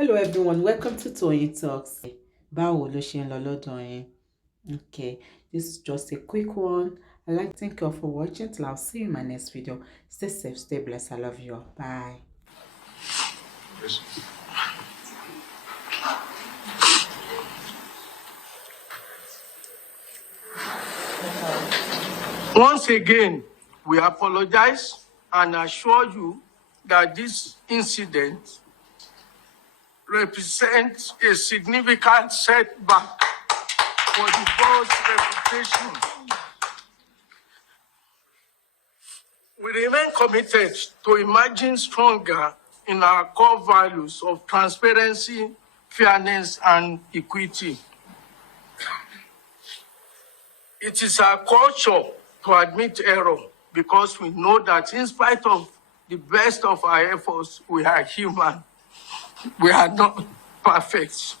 Hello everyone, welcome to Toyeen Talks. Báwo ló ṣe ń lọ lọ́dọ̀ yín? Okay, this is just a quick one. I'd like to thank you all for watching. Till I'll see you in my next video. Stay safe, stay blessed. I love you all. Bye. Yes. Once again, we apologize and assure you that this incident represents a significant setback for the board's reputation. We remain committed to emerging stronger in our core values of transparency, fairness, and equity. It is our culture to admit error because we know that in spite of the best of our efforts, we are human. We are not perfect.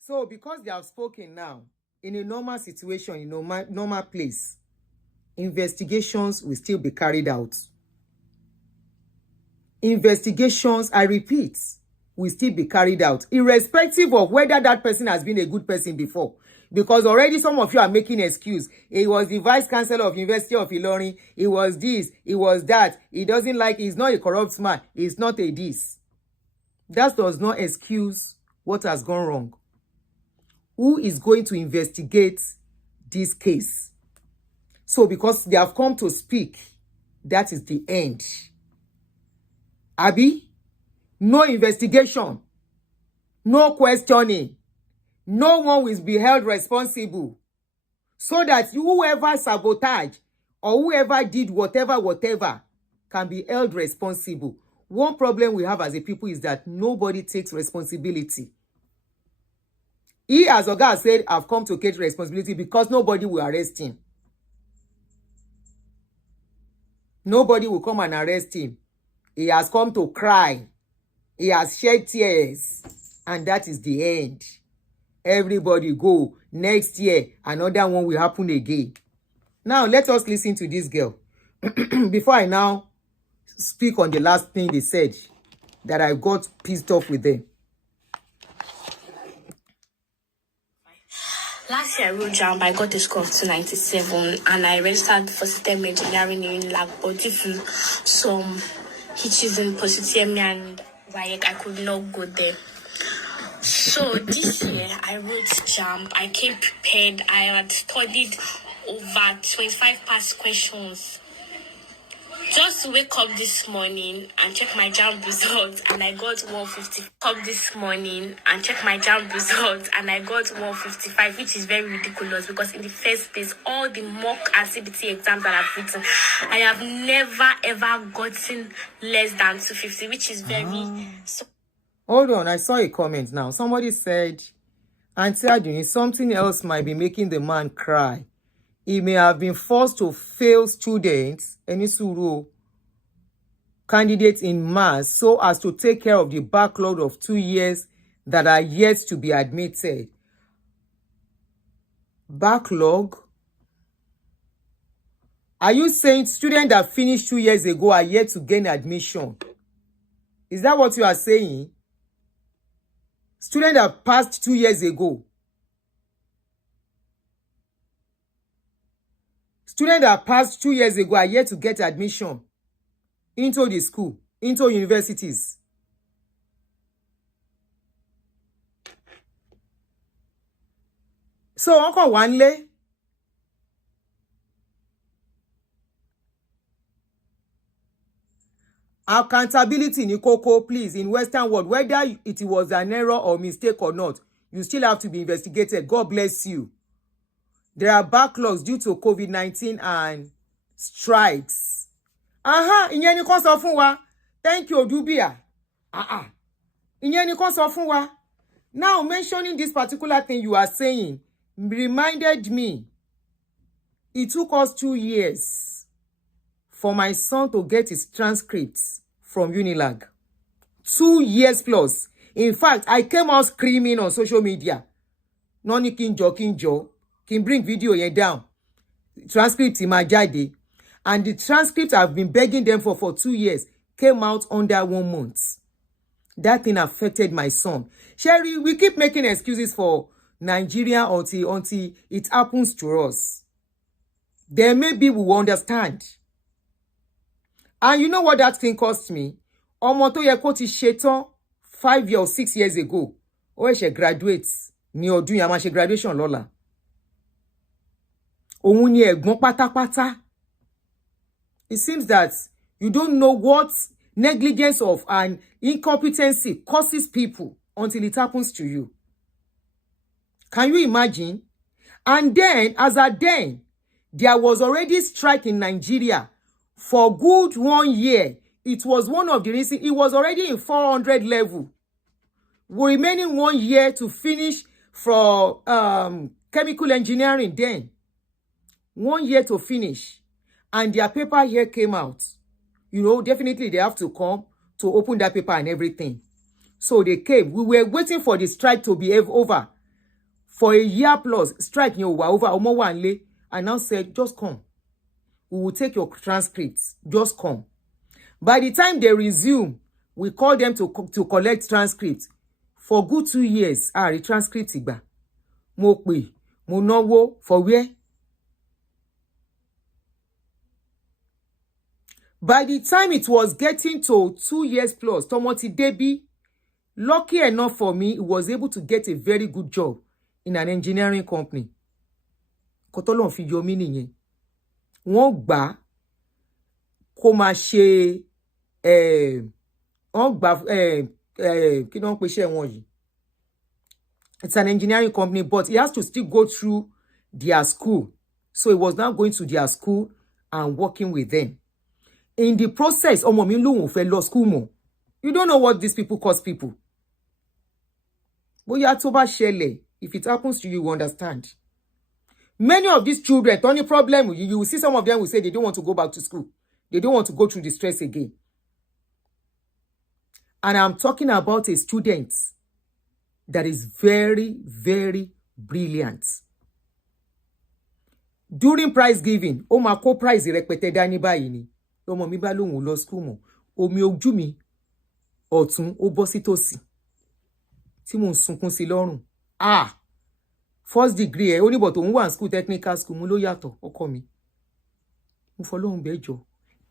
So because they have spoken now, in a normal situation, in a normal place, investigations will still be carried out. Investigations, I repeat, will still be carried out, irrespective of whether that person has been a good person before. Because already some of you are making excuse. He was the vice chancellor of University of Ilorin. He was this, he was that. He doesn't like, he's not a corrupt man. He's not a this. That does not excuse what has gone wrong. Who is going to investigate this case? So because they have come to speak, that is the end. Abi, no investigation, no questioning, no one will be held responsible, so that whoever sabotaged or whoever did whatever can be held responsible. One problem we have as a people is that nobody takes responsibility. He, as Oga said, have come to take responsibility because nobody will arrest him. Nobody will come and arrest him. He has come to cry. He has shed tears. And that is the end. Everybody go. Next year, another one will happen again. Now, let us listen to this girl. Before I now speak on the last thing they said, that I got pissed off with them. Last year I wrote Jamb, I got a score of 297 and I registered for system engineering in Unilag, but due to some hitches in Positiemi and Wayek, I could not go there. So this year I wrote Jamb, I came prepared, I had studied over 25 past questions. Just to wake up this morning and check my Jamb results and I got 150. Up this morning and check my Jamb results and I got 155, which is very ridiculous because in the first place, all the mock and CBT exams that I've written, I have never ever gotten less than 250, which is very... Hold on, I saw a comment now. Somebody said, Auntie Aduni, something else might be making the man cry. He may have been forced to fail students, candidates in mass, so as to take care of the backlog of 2 years that are yet to be admitted. Backlog? Are you saying students that finished 2 years ago are yet to gain admission? Is that what you are saying? Students that passed 2 years ago. Students that passed 2 years ago are yet to get admission into the school, into universities. So, Uncle Wanle, accountability ni koko, please, in Western world, whether it was an error or mistake or not, you still have to be investigated. God bless you. There are backlogs due to COVID-19 and strikes. Ìyẹn ni kò sọ fún wa. Thank you, Odubia. Ìyẹn ni kò sọ fún wa. Now, mentioning this particular thing you are saying reminded me, it took us 2 years for my son to get his transcripts from Unilag. 2 years plus. In fact, I came out screaming on social media. Noni kinjo. Can bring video here down. Transcript in my jáde. And the transcript I've been begging them for 2 years came out under 1 month. That thing affected my son. Sherry, we keep making excuses for Nigeria until it happens to us. Then maybe we will understand. And you know what that thing cost me? Ọmọ tó yẹ kó ti ṣetán 5 years or 6 years ago. Ó ṣe graduate ní ọdún yẹn, a máa ṣe graduation lọ́la. Òun ni ẹ̀gbọ́n pátápátá. It seems that you don't know what negligence of and incompetency causes people until it happens to you. Can you imagine? And then, as at then, there was already strike in Nigeria for good 1 year. It was one of the reasons. It was already in 400 level. We're remaining 1 year to finish for chemical engineering then. 1 year to finish. And their paper here came out. You know, definitely they have to come to open that paper and everything. So they came. We were waiting for the strike to be over. For a year plus, strike you know, over Omo Wanle, and now said, just come. We will take your transcripts. Just come. By the time they resume, we call them to collect transcripts. For good 2 years, the transcript igba. Mo pe, mo náwó, for where? By the time it was getting to 2 years plus, Tomoti Debi, lucky enough for me, he was able to get a very good job in an engineering company. Kotolon fi yo mi nìyẹn. Wọ́n gbà kó máa ṣe wọ́n gbà kí ló ń pè iṣẹ́ wọn yìí. It's an engineering company, but he has to still go through their school. So he was now going to their school and working with them. In the process, ọmọ mi lóhùn fẹ́ lọ school mọ́. You don't know what these people cause people. Bóyá tó bá ṣẹlẹ̀, if it happens to you, you understand. Many of these children, the only problem, you will see some of them will say they don't want to go back to school. They don't want to go through the stress again. And I'm talking about a student that is very, very brilliant. During prize giving, ó máa kó prize rẹpẹtẹ dání báyìí ni. Ọmọ mi bá lóhùn lọ school mọ́. Omi ojú mi ọ̀tún ó bọ́ sí tòsí. Tí mò ń sunkún sí lọ́rùn. First degree ó ní but òun wà ní school technical school mo ló yàtọ̀ ọkọ mi. Mo fọlọ́run bẹ́ẹ̀ jọ.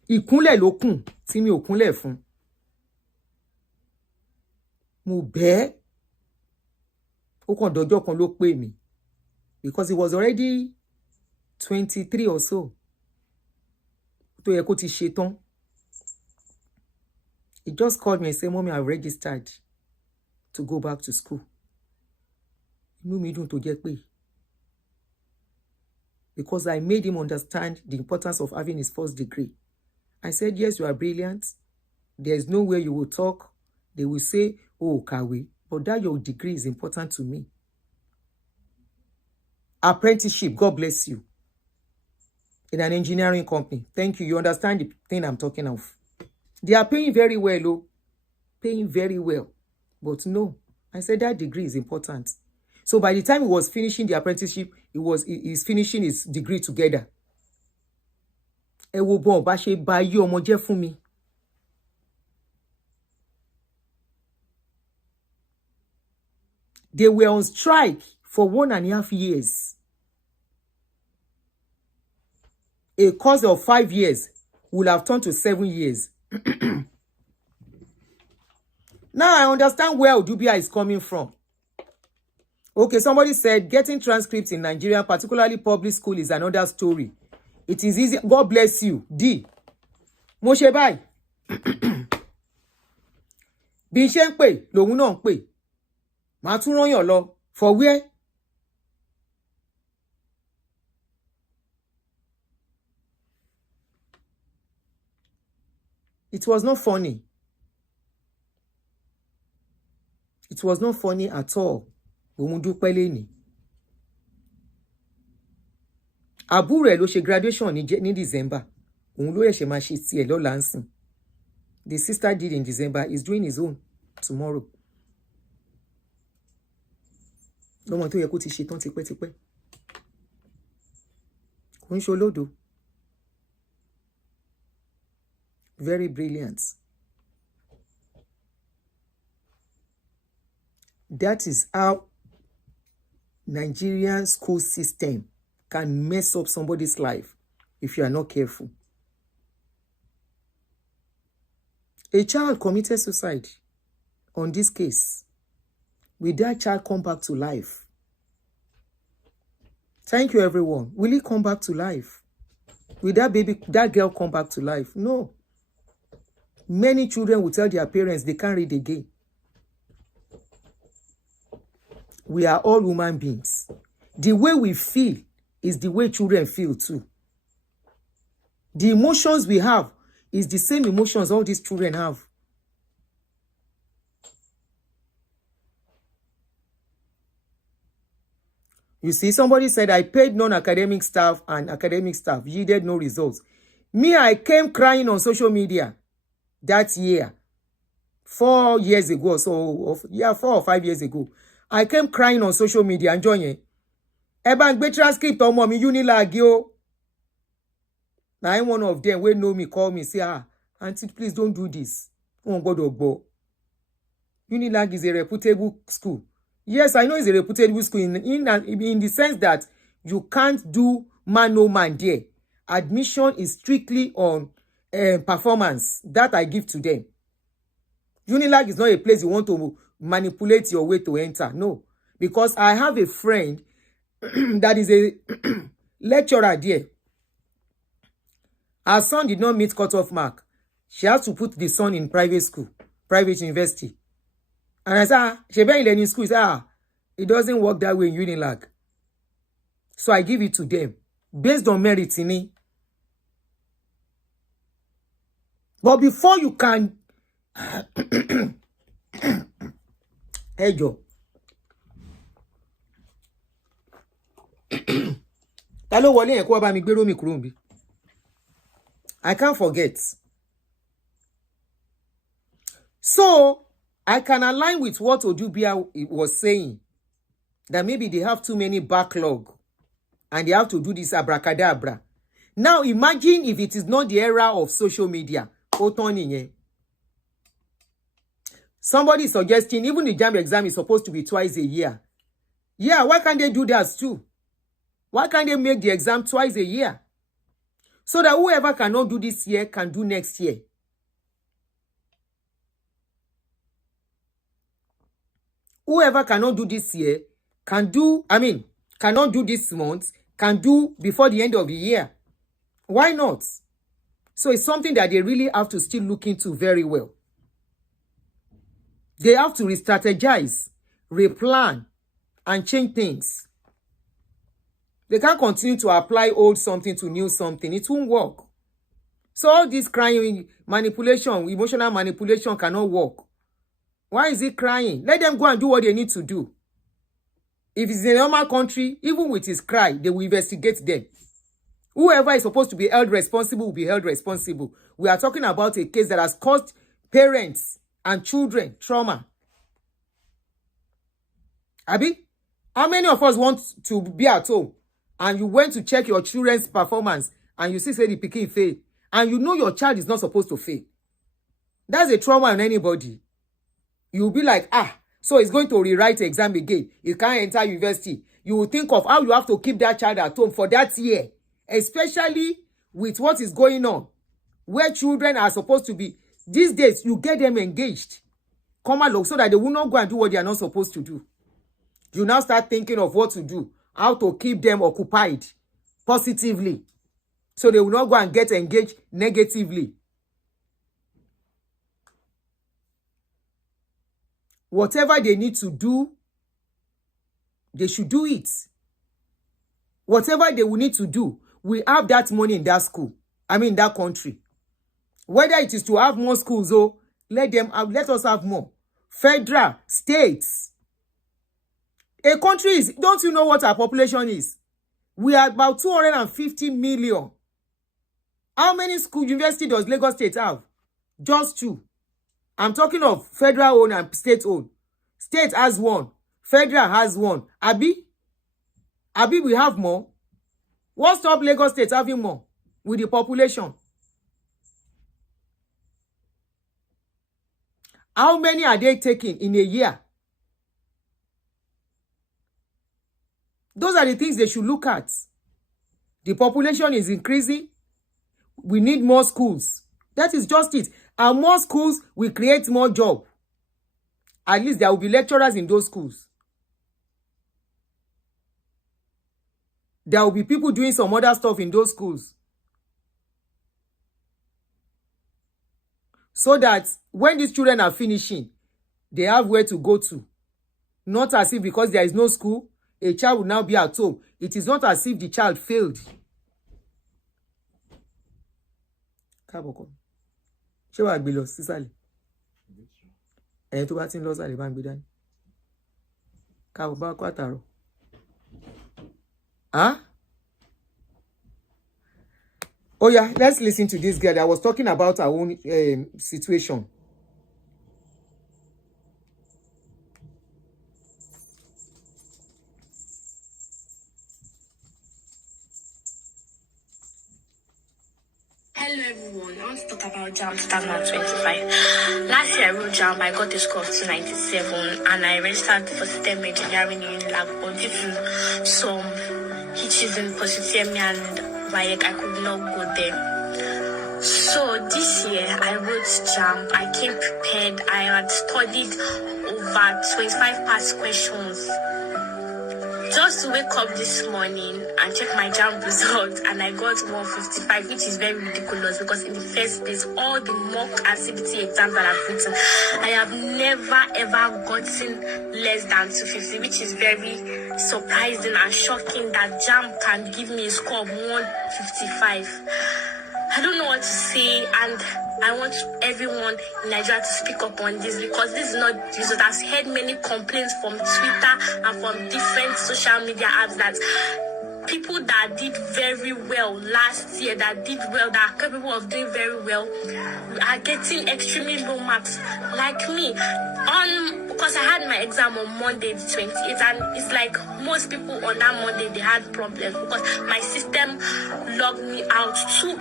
Ìkúnlẹ̀ ló kùn tí mi ò kúnlẹ̀ fún. Mo bẹ́ẹ̀. Ó kàn dọjọ́ kan ló pè mí. Because he was already 23 or so. Tó yẹ kó ti ṣe tán. He just called me and said, Mommy, I've registered to go back to school. Inú mi dùn tó jẹ́ pé. Because I made him understand the importance of having his first degree. I said, yes, you are brilliant. There's no way you will talk. They will say, oh, kàwé. But that your degree is important to me. Apprenticeship, God bless you. In an engineering company. Thank you. You understand the thing I'm talking of. They are paying very well, oh. Paying very well. But no, I said that degree is important. So by the time he was finishing the apprenticeship, he's finishing his degree together. Ẹ wo bọ́n bá ṣe bá yí ọmọ jẹ́ fún mi. They were on strike for 1.5 years. A course of 5 years will have turned to 7 years. Now I understand where Odubia is coming from. Okay, somebody said getting transcripts in Nigeria, particularly public school, is another story. It is easy. God bless you. D. Mo ṣe báyìí. Bí ṣe ń pè, lòun náà ń pè. Màá tún rán yàn lọ. For where? It was not funny. It was not funny at all. Òun dúpẹ́ lẹ́ni. Àbúrò ẹ̀ ló ṣe graduation ní December. Òun ló ṣẹ̀ṣẹ̀ máa ṣe tiẹ̀ lọ́la ńsìn. The sister did in December. He's doing his own tomorrow. Lọ́mọ tó yẹ kó ti ṣe tán tipẹ́tipẹ́. Kò ń ṣolódo. Very brilliant. That is how Nigerian school system can mess up somebody's life if you are not careful. A child committed suicide on this case. Will that child come back to life? Thank you, everyone. Will he come back to life? Will that girl come back to life? No. Many children will tell their parents they can't read again. We are all human beings. The way we feel is the way children feel too. The emotions we have is the same emotions all these children have. You see, somebody said, I paid non-academic staff and academic staff yielded no results. Me, I came crying on social media that year, 4 years ago or so, 4 or 5 years ago. I came crying on social media and joining. Eba ngbe transcript ọmọ mi Unilag yo. Now I'm one of them wey know me, call me, say, auntie, please don't do this. Oh God, Unilag is a reputable school. Yes, I know it's a reputable school in the sense that you can't do man-no-man there. Admission is strictly on performance that I give to them. Unilag is not a place you want to manipulate your way to enter. No, because I have a friend that is a lecturer there. Her son did not meet cutoff mark. She has to put the son in private school, private university. And I said, she been in learning school. He said, it doesn't work that way in Unilag. So I give it to them based on merit in it. But before you can, hey Joe, I can't forget. So I can align with what Odubia was saying, that maybe they have too many backlog and they have to do this abracadabra. Now imagine if it is not the era of social media. Somebody is suggesting even the Jamb exam is supposed to be twice a year. Yeah, why can't they do that too? Why can't they make the exam twice a year? So that whoever cannot do this year can do next year. Whoever cannot do this year can do, cannot do this month, can do before the end of the year. Why not? So it's something that they really have to still look into very well. They have to re-strategize, replan, and change things. They can't continue to apply old something to new something. It won't work. So all this crying, manipulation, emotional manipulation cannot work. Why is he crying? Let them go and do what they need to do. If it's in a normal country, even with his cry, they will investigate them. Whoever is supposed to be held responsible will be held responsible. We are talking about a case that has caused parents and children trauma. Abi, how many of us want to be at home and you went to check your children's performance and you see say the pikin fail and you know your child is not supposed to fail? That's a trauma on anybody. You'll be like, so it's going to rewrite the exam again. You can't enter university. You will think of how you have to keep that child at home for that year, especially with what is going on, where children are supposed to be. These days, you get them engaged. Come along so that they will not go and do what they are not supposed to do. You now start thinking of what to do, how to keep them occupied positively, so they will not go and get engaged negatively. Whatever they need to do, they should do it. Whatever they will need to do, we have that money in that school. That country. Whether it is to have more schools, let us have more. Federal, states. A country is, don't you know what our population is? We are about 250 million. How many school university does Lagos State have? Just 2. I'm talking of federal owned and state owned. State has 1. Federal has 1. Abi, we have more. What stop Lagos State having more with the population? How many are they taking in a year? Those are the things they should look at. The population is increasing. We need more schools. That is just it. And more schools will create more jobs. At least there will be lecturers in those schools. There will be people doing some other stuff in those schools. So that when these children are finishing, they have where to go to. Not as if because there is no school, a child will now be at home. It is not as if the child failed. Ṣé wàá gbé lọ sísàlẹ̀? Ẹ̀yin tó bá ti ń lọ sàlẹ̀ bá ń gbé dání. Káàbọ̀ bá kó àtàrọ̀. Huh? Oh yeah, let's listen to this girl that was talking about her own situation. Hello everyone, I want to talk about Jamb 2025. Last year I wrote Jamb, I got a score of 297 and I registered for system engineering in Lagos due to some hitches in Positemi and Wayek, I could not go there. So this year I wrote Jamb, I came prepared, I had studied over 25 past questions. Just to wake up this morning and check my Jamb results and I got 155, which is very ridiculous because in the first place, all the mock and CBT exams that I've written, I have never ever gotten less than 250, which is very surprising and shocking that Jamb can give me a score of 155. I don't know what to say, and I want everyone in Nigeria to speak up on this because this is not this. I've heard many complaints from Twitter and from different social media apps that people that did very well last year, that did well, that are capable of doing very well, are getting extremely low marks, like me. Because I had my exam on Monday the 28th, and it's like most people on that Monday, they had problems because my system logged me out two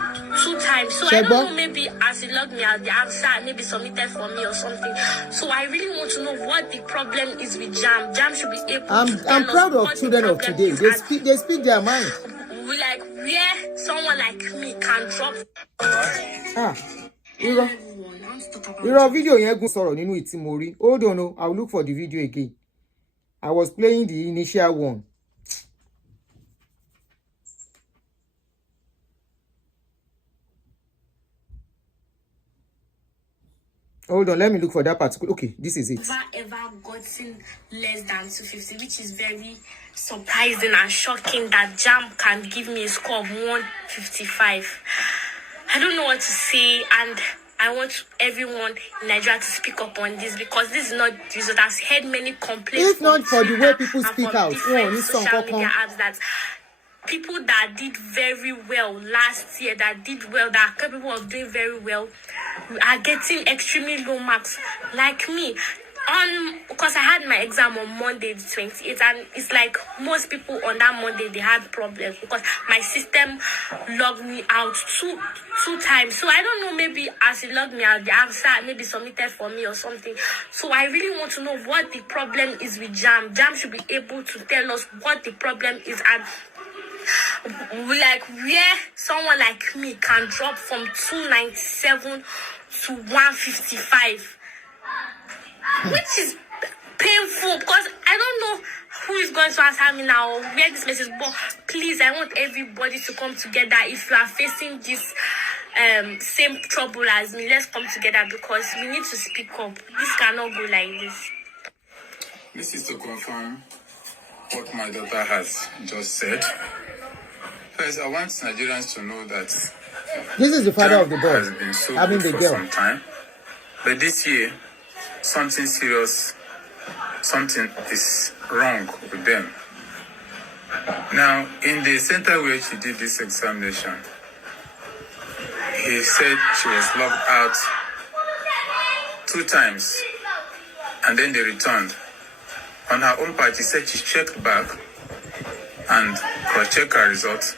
times. So I don't know, maybe as it logged me out, the answer maybe submitted for me or something. So I really want to know what the problem is with Jamb. Jamb should be able to tell I'm proud us of what children the of today. They speak their mind. Like where someone like me can drop. Irọ́ video yẹn gùn sọ̀rọ̀ nínú ìtí mo rí. Hold on, no, I'll look for the video again. I was playing the initial one. Hold on, let me look for that particular. Okay, this is it. Ever gotten less than 250, which is very surprising and shocking that Jamb can give me a score of 155. I don't know what to say, and I want everyone in Nigeria to speak up on this because this is not this. I've heard many complaints. If not for the way people speak out, social media apps that people that did very well last year, that did well, that are capable of doing very well, are getting extremely low marks, like me. Because I had my exam on Monday the 28th, and it's like most people on that Monday, they had problems because my system logged me out two times. So I don't know, maybe as it logged me out, the answer maybe submitted for me or something. So I really want to know what the problem is with Jamb. Jamb should be able to tell us what the problem is, and like where someone like me can drop from 297 to 155. Which is painful because I don't know who is going to answer me now or where this message, but please, I want everybody to come together. If you are facing this same trouble as me, let's come together because we need to speak up. This cannot go like this. This is to confirm what my daughter has just said. First, I want Nigerians to know that this is the father of the boy has been so having good the for girl. some time, but this year something serious, something is wrong with them. Now, in the center where she did this examination, he said she was logged out 2 times and then they returned. On her own part, she said she checked back and cross-checked her results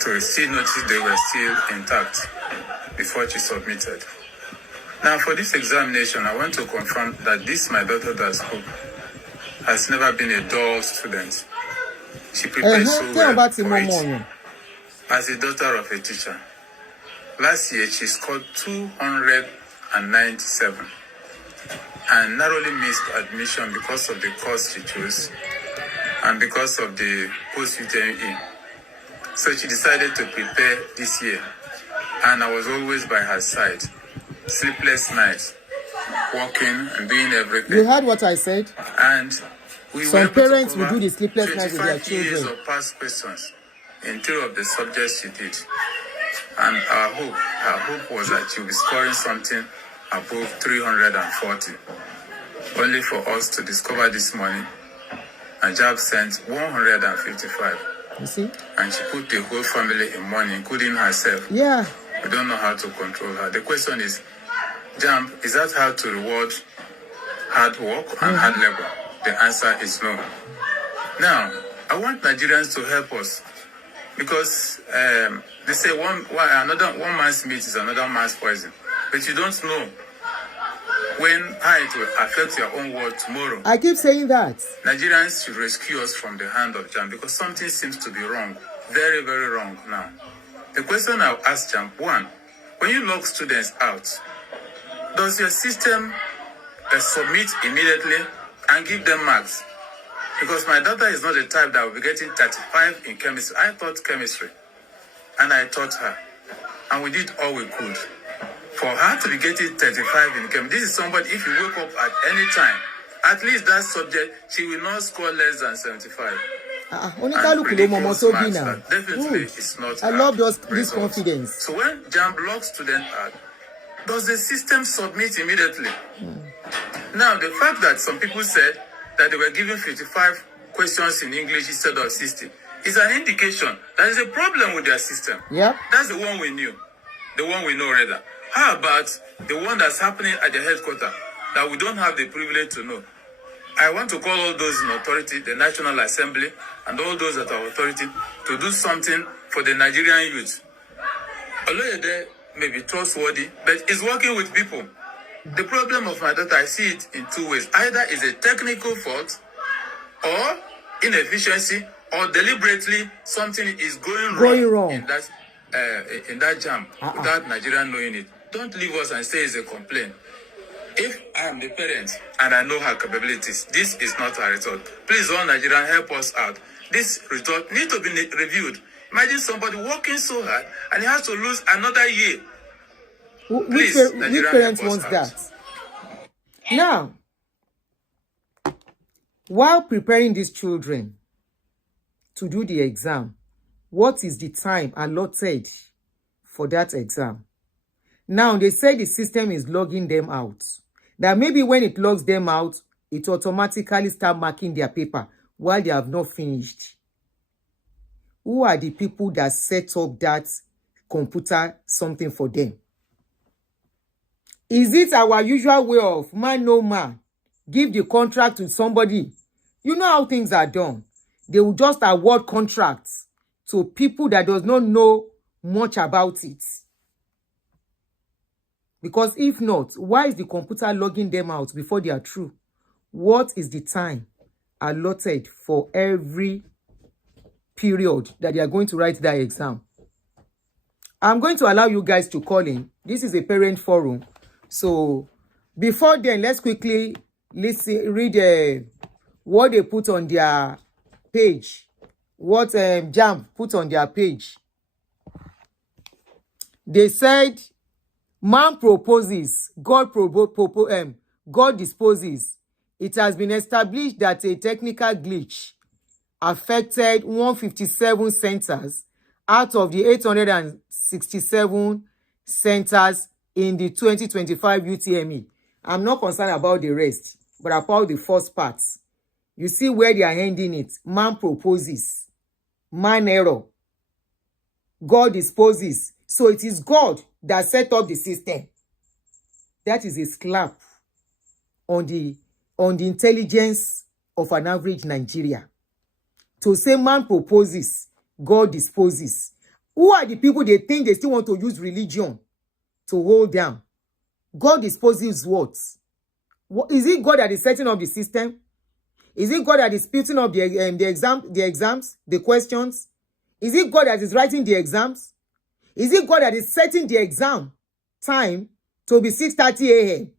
to still notice they were still intact before she submitted. Now, for this examination, I want to confirm that this, my daughter that spoke, has never been a dull student. She prepared so well for it as a daughter of a teacher. Last year, she scored 297 and narrowly missed admission because of the course she chose and because of the post-UTME. So she decided to prepare this year, and I was always by her side. Sleepless nights, working and doing everything. You heard what I said? And some parents will do the sleepless nights with their children. 25 years of past questions in 3 of the subjects she did. And her hope was that she would be scoring something above 340. Only for us to discover this morning, and Jamb sent 155. You see? And she put the whole family in mourning, including herself. Yeah. We don't know how to control her. The question is, Jamb, is that how to reward hard work and hard labor? The answer is no. Now, I want Nigerians to help us, because they say one man's meat is another man's poison. But you don't know how it will affect your own world tomorrow. I keep saying that. Nigerians should rescue us from the hand of Jamb, because something seems to be wrong. Very, very wrong now. The question I'll ask Jamb, 1, when you lock students out, does your system submit immediately and give them marks? Because my daughter is not the type that will be getting 35 in chemistry. I taught chemistry, and I taught her, and we did all we could. For her to be getting 35 in chemistry, this is somebody, if you wake up at any time, at least that subject, she will not score less than 75. Definitely it's not. I love this confidence. So when Jamb locks students out, does the system submit immediately? Now, the fact that some people said that they were given 55 questions in English instead of 60 is an indication that there's a problem with their system. Yeah. That's the one we knew. The one we know rather. How about the one that's happening at the headquarters that we don't have the privilege to know? I want to call all those in authority, the National Assembly, and all those that are authority, to do something for the Nigerian youth. Oloyede may be trustworthy, but is working with people. The problem of my daughter, I see it in 2 ways. Either is a technical fault, or inefficiency, or deliberately something is going wrong in that Jamb without Nigerian knowing it. Don't leave us and say it's a complaint. If I am the parent and I know her capabilities, this is not her result. Please, all Nigerians, help us out. This result needs to be reviewed. Imagine somebody working so hard and he has to lose another year. Which parent wants that? Now, while preparing these children to do the exam, what is the time allotted for that exam? Now, they say the system is logging them out. That maybe when it logs them out, it automatically start marking their paper while they have not finished. Who are the people that set up that computer something for them? Is it our usual way of man no man? Give the contract to somebody. You know how things are done. They will just award contracts to people that does not know much about it. Because if not, why is the computer logging them out before they are through? What is the time allotted for every period that they are going to write that exam? I'm going to allow you guys to call in. This is a parent forum. So before then, let's quickly read what they put on their page. What Jamb put on their page. They said, man proposes, God disposes. It has been established that a technical glitch affected 157 centers out of the 867 centers in the 2025 UTME. I'm not concerned about the rest, but about the first part. You see where they are ending it. Man proposes, man error, God disposes. So it is God that set up the system. That is a slap on the intelligence of an average Nigeria. To say man proposes, God disposes. Who are the people they think they still want to use religion to hold down? God disposes what? Is it God that is setting up the system? Is it God that is putting up the exams, the questions? Is it God that is writing the exams? Is it God that is setting the exam time to be 6:30 a.m.?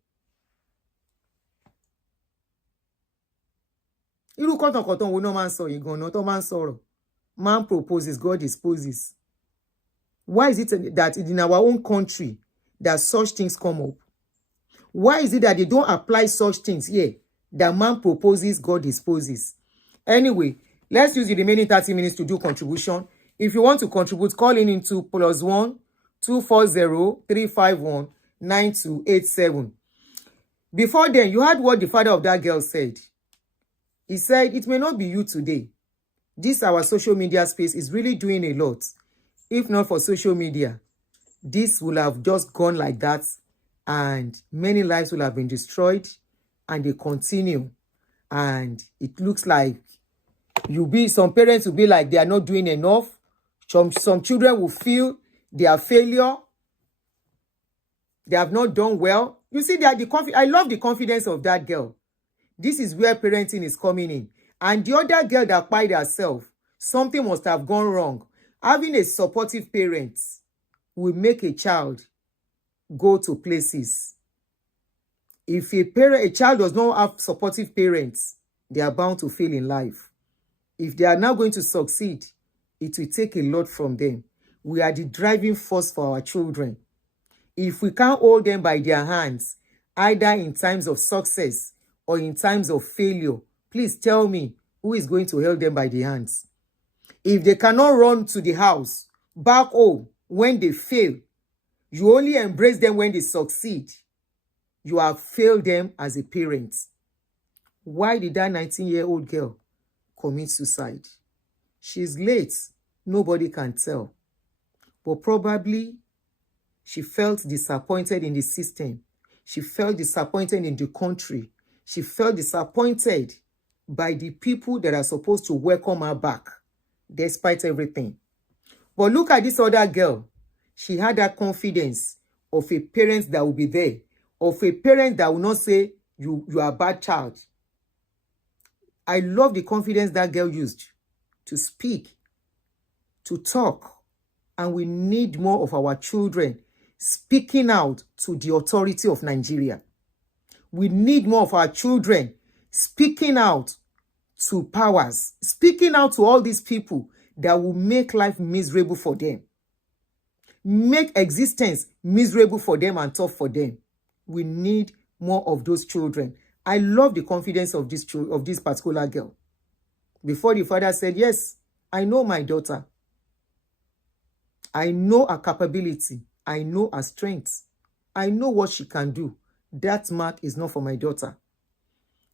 Irú kọ̀tànkọ̀tàn wo náà máa ń sọ yìí gan-an tó máa ń sọ̀rọ̀? Man proposes, God disposes. Why is it that in our own country that such things come up? Why is it that they don't apply such things here? That man proposes, God disposes. Anyway, let's use the remaining 30 minutes to do contribution. If you want to contribute, call in into +1 240 351 9287. Before then, you heard what the father of that girl said. He said, it may not be you today. This our social media space is really doing a lot. If not for social media, this will have just gone like that, and many lives will have been destroyed, and they continue. And it looks like some parents will be like they are not doing enough. Some children will feel they are failure. They have not done well. You see, I love the confidence of that girl. This is where parenting is coming in. And the other girl that cried herself, something must have gone wrong. Having a supportive parent will make a child go to places. If a child does not have supportive parents, they are bound to fail in life. If they are now going to succeed, it will take a lot from them. We are the driving force for our children. If we can't hold them by their hands, either in times of success or in times of failure, please tell me who is going to hold them by the hands. If they cannot run to the house, back home, when they fail, you only embrace them when they succeed. You have failed them as a parent. Why did that 19-year-old girl commit suicide? She's late. Nobody can tell. But probably she felt disappointed in the system. She felt disappointed in the country. She felt disappointed by the people that are supposed to welcome her back, despite everything. But look at this other girl. She had that confidence of a parent that will be there, of a parent that will not say, you are a bad child. I love the confidence that girl used to speak, to talk. And we need more of our children speaking out to the authority of Nigeria. We need more of our children speaking out to powers, speaking out to all these people that will make life miserable for them, make existence miserable for them and tough for them. We need more of those children. I love the confidence of this particular girl. Before the father said, yes, I know my daughter. I know her capability. I know her strengths. I know what she can do. That math is not for my daughter.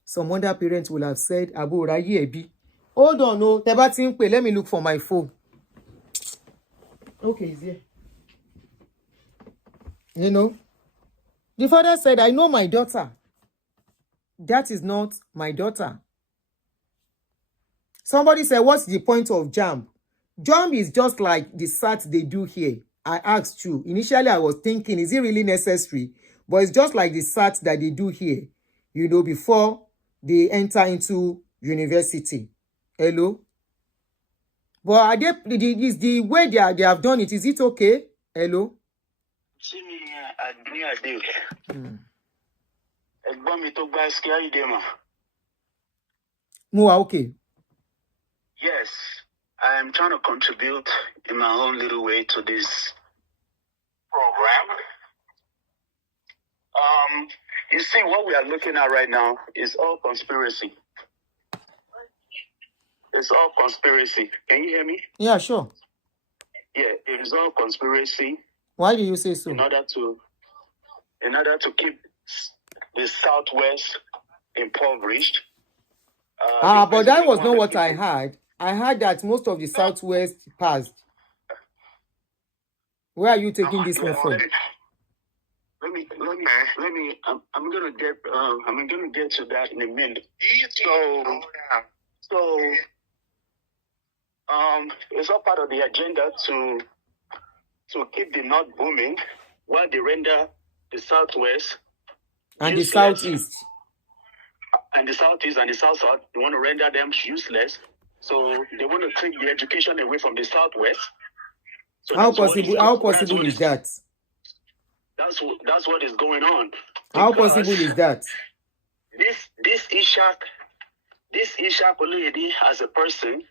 Some other parents will have said, Abu Rayi Ebi. Hold on, no. Let me look for my phone. Okay, it's here. You know, the father said, I know my daughter. That is not my daughter. Somebody said, what's the point of Jamb? Jamb is just like the SAT they do here. I asked you. Initially, I was thinking, is it really necessary? But it's just like the SAT that they do here, you know, before they enter into university. Hello? But is the way they have done it, is it okay? Hello? Mua, okay. Yes, I am trying to contribute in my own little way to this program. You see, what we are looking at right now is all conspiracy. It's all conspiracy. Can you hear me? Yeah, sure. Yeah, it is all conspiracy. Why do you say so? In order to keep the Southwest impoverished. But that was not what I heard. I heard that most of the Southwest passed. Where are you taking this one from? I'm gonna get to that in a minute. So it's all part of the agenda to keep the North booming while they render the Southwest, and the useless, Southeast. and the Southeast and the South-South, they want to render them useless. So they want to take the education away from the Southwest. So How possible is that? That's what is going on. How possible is that? This Ishaq Oluyede as a person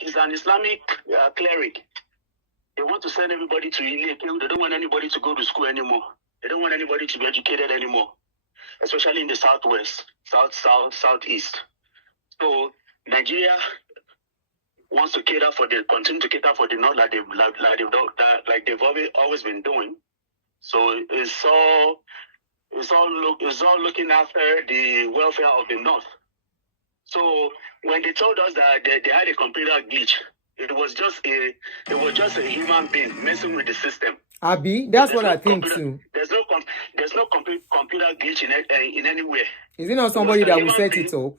is an Islamic cleric. They want to send everybody to Ile. They don't want anybody to go to school anymore. They don't want anybody to be educated anymore, especially in the Southwest, Southeast. So Nigeria wants to continue to cater for the North like they've always been doing. So it's all looking after the welfare of the North. So when they told us that they had a computer glitch, it was just a human being messing with the system. Abi, that's what I think too. There's no computer glitch in anywhere. Is it not somebody that will set it up?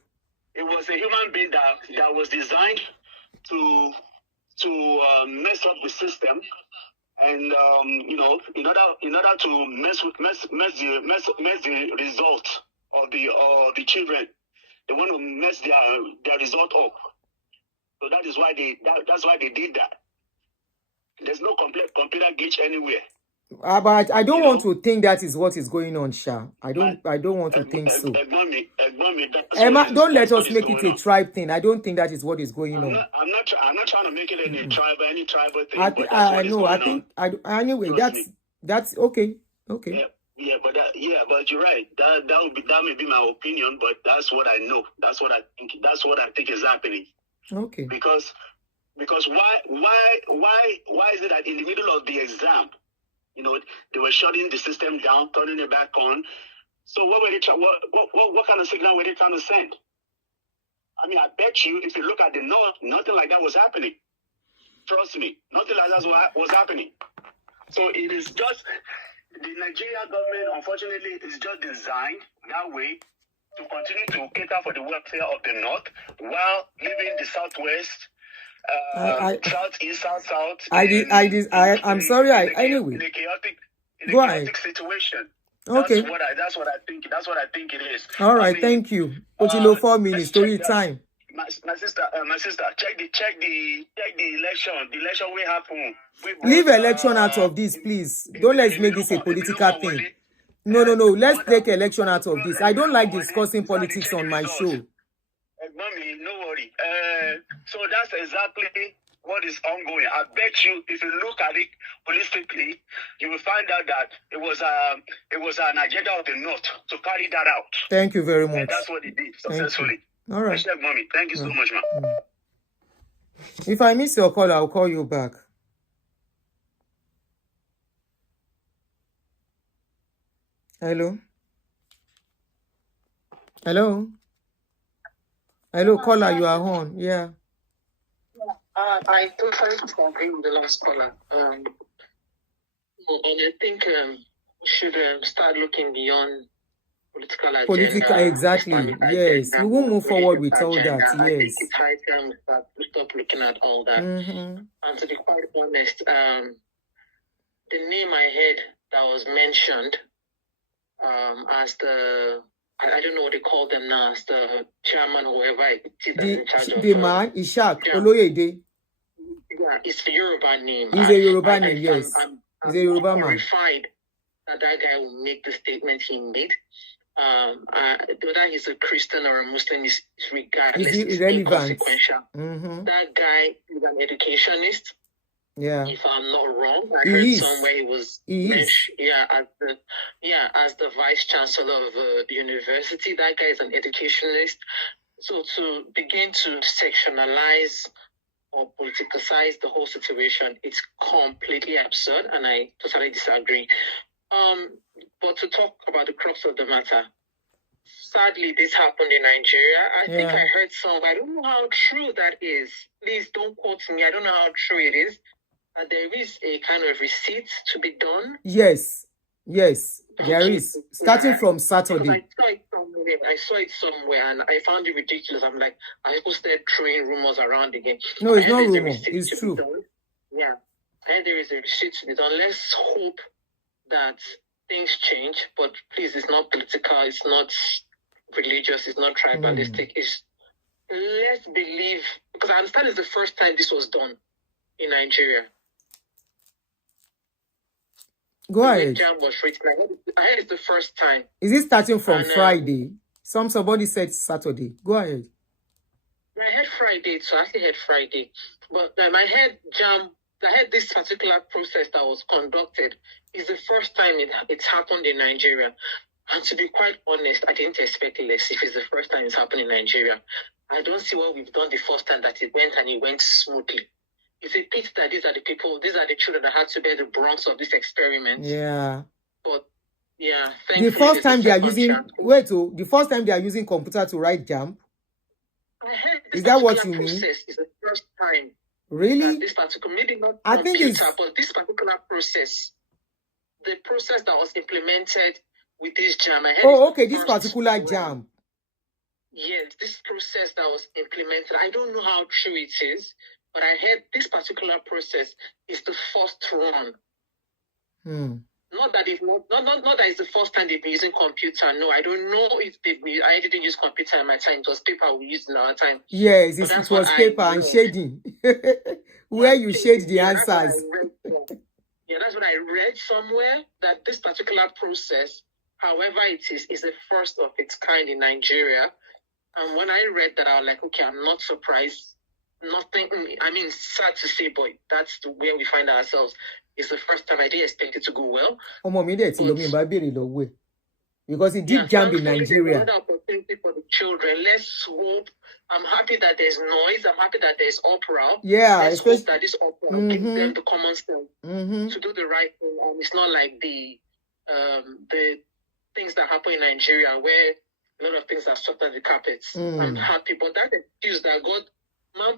It was a human being that was designed to mess up the system, and in order to mess the result of the children, they want to mess their result up. So that's why they did that. There's no computer glitch anywhere. But I don't want to think that is what is going on, Sha. I don't want to think so. Emma, don't let us make it a tribe thing. I don't think that is what is going on. I'm not trying to make it any tribal thing. Anyway, that's okay. Okay. Yeah, but you're right. That may be my opinion, but that's what I know. That's what I think. That's what I think is happening. Okay. Because why is it that in the middle of the exam, they were shutting the system down, turning it back on? So what were they what kind of signal were they trying to send? I mean, I bet you if you look at the North, nothing like that was happening. Trust me, nothing like that was happening. So it is just the Nigerian government, unfortunately, is just designed that way to continue to cater for the welfare of the North while leaving the Southwest, Southeast, South. I'm sorry. Anyway, in a chaotic situation. Okay. That's what I think. That's what I think it is. All right. Thank you. Otilo 4 minutes. Story time. My sister, check the election. The election will happen. Leave election out of this, please. Don't let's make this a political thing. No. Let's take election out of this. I don't like discussing politics on my show. Mommy, no worry. So that's exactly what is ongoing. I bet you, if you look at it holistically, you will find out that it was an agenda of the North to carry that out. Thank you very much. And that's what it did successfully. All right. Mommy, thank you so much, man. If I miss your call, I'll call you back. Hello, caller, you are on. Yeah. I totally agree with the last caller. And I think we should start looking beyond political agenda. Exactly. Yes. We won't move forward with all that. Yes. I think it's high time we stop looking at all that. Mm-hmm. And to be quite honest, the name I heard that was mentioned as the, I don't know what they call them now, as the chairman, whoever it is that's in charge of the man, Ishaq Oluyede. Yeah, it's a Yoruba name. He's a Yoruba name, yes. He's a Yoruba man. Horrified that guy will make the statement he made. Whether he's a Christian or a Muslim is regardless. It's irrelevant. Inconsequential. Mm-hmm. That guy is an educationist. Yeah. If I'm not wrong, I heard somewhere he was as the vice chancellor of a university. That guy is an educationist. So to begin to sectionalize or politicize the whole situation, it's completely absurd, and I totally disagree. But to talk about the crux of the matter, sadly, this happened in Nigeria. I think I heard I don't know how true that is. Please don't quote me. I don't know how true it is. There is a kind of receipt to be done. Yes, there is. Starting from Saturday. I saw it somewhere and I found it ridiculous. I'm like, I started throwing rumors around again. No, it's not rumor. It's true. Yeah. I heard there is a receipt to be done. Let's hope that things change, but please, it's not political, it's not religious, it's not tribalistic. It's let's believe, because I understand it's the first time this was done in Nigeria. Go ahead. Jamb was written. I heard it's the first time. Is it starting from Friday? Somebody said Saturday. Go ahead. I heard Friday, so I actually heard Friday. But I heard Jamb. I heard this particular process that was conducted is the first time it's happened in Nigeria. And to be quite honest, I didn't expect less if it's the first time it's happened in Nigeria. I don't see what we've done the first time that it went smoothly. It's a pity that these are the children that had to bear the brunt of this experiment. Yeah. But yeah, the first time they are using the first time they are using computer to write Jamb. I heard is that what you mean? Is the first time. Really? This particular, maybe not I computer, think it's... but this particular process, the process that was implemented with this Jamb. This particular Jamb. Yes, this process that was implemented. I don't know how true it is, but I heard this particular process is the first run. Not that it's the first time they've been using computer. No, I don't know if I didn't use computer in my time. It was paper we used in our time. Yes, it was paper and shading. Where you shade the answers. That's what I read somewhere, that this particular process, however it is the first of its kind in Nigeria. And when I read that, I was like, okay, I'm not surprised. Nothing, I mean, sad to say, but that's where we find ourselves. It's the first time. I didn't expect it to go well. Because it did Jamb in Nigeria. Another opportunity for the children. Let's hope. I'm happy that there's noise. I'm happy that there's uproar. Yeah, let's hope that this uproar gives them the common sense to do the right thing. And it's not like the things that happen in Nigeria where a lot of things are swept under the carpets. I'm happy, but that excuse that man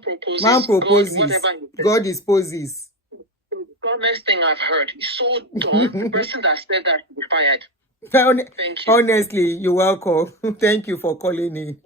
proposes, God disposes. The dumbest thing I've heard is so dumb. The person that said that should be fired. Thank you. Honestly, you're welcome. Thank you for calling in.